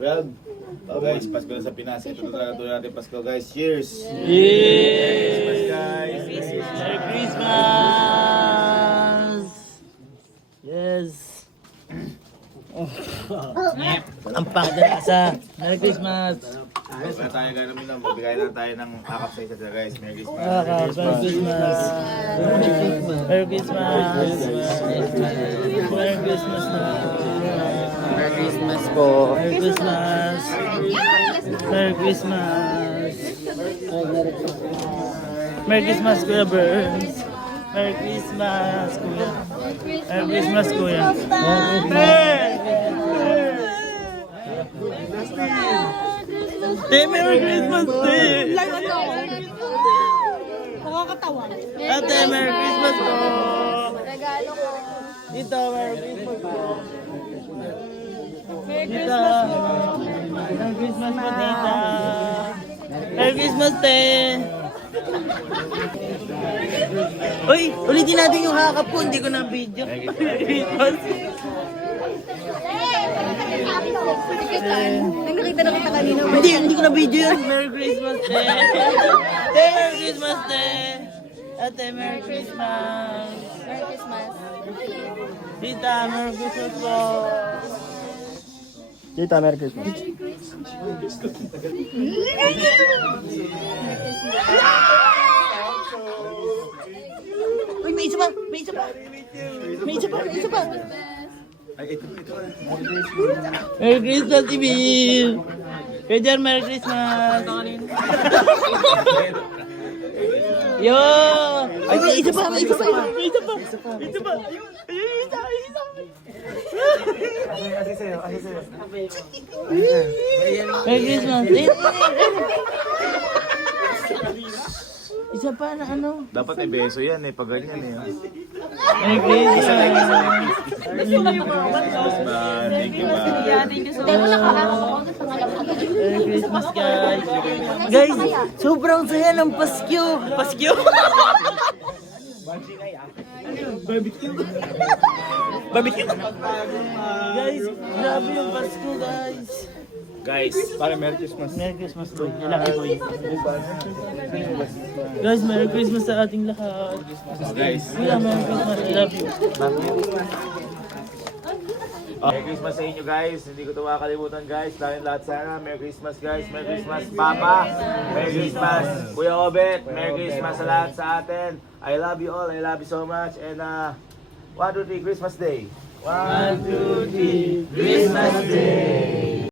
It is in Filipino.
12. So guys, Pasko na sa Pinas. Ito na talaga tuloy natin Pasko guys. Cheers! Yay! Christmas guys! Merry Christmas! Yes! Ang pangit na asa. Merry Christmas! Guys, na tayo gano'n minum. Magbigay lang tayo ng akap sa isa sila guys. Merry Christmas! Merry Christmas! Merry Christmas! Merry Christmas na! Merry Christmas po. Merry Christmas! Merry Christmas! Merry Christmas, Kuya Burns! Merry Christmas, Kuya! Merry Christmas, Kuya! Merry Christmas, Te! Nakakatawa. Ate, Merry Christmas po! Regalo ko. Dito, Merry Christmas po! Merry Tita! Christmas po. Merry Christmas po, Tita! Merry Christmas, Te! Uy! Ulitin natin yung hakap ko, hindi ko na video. Merry Christmas! Nakita na kita kanina. Hindi ko na video yun. Merry Christmas, Te! Te, Merry Christmas, Te! Ate, Merry Christmas! Merry Christmas. Tita, Merry Christmas po! Tita, Merry Christmas. Uy, may isa pa! May isa pa! May isa pa! May isa pa! Ay, ito. Merry Christmas, Ibil! Kuya Jar, Merry Christmas! Yo! Ay, may isa pa! May isa pa! May isa pa! May isa pa! Ayun! Ayun! Isa! Isa! Merry Christmas! Isa pa na ano? Dapat may beso yan eh. Pag ganyan eh. Merry Christmas! Thank you ba? Merry Christmas, guys! Guys, sobrang saya ng Pasko! Pasko? Barbecue! Barbecue! Guys, grabe yung Pasko, guys! Guys, Para Merry Christmas. Merry Christmas, boy. Lucky boy. Guys, Merry Christmas sa ating lahat. guys. Kuya, Merry Christmas. I love you. Merry Christmas sa inyo guys. Hindi ko ito makakalimutan guys. Tayong lahat sana. Merry Christmas guys. Merry Christmas Papa. Merry Christmas Kuya Obet. Merry Christmas sa lahat sa atin. I love you all. I love you so much. And 1, 2, 3 Christmas Day. 1, 2, 3 Christmas Day.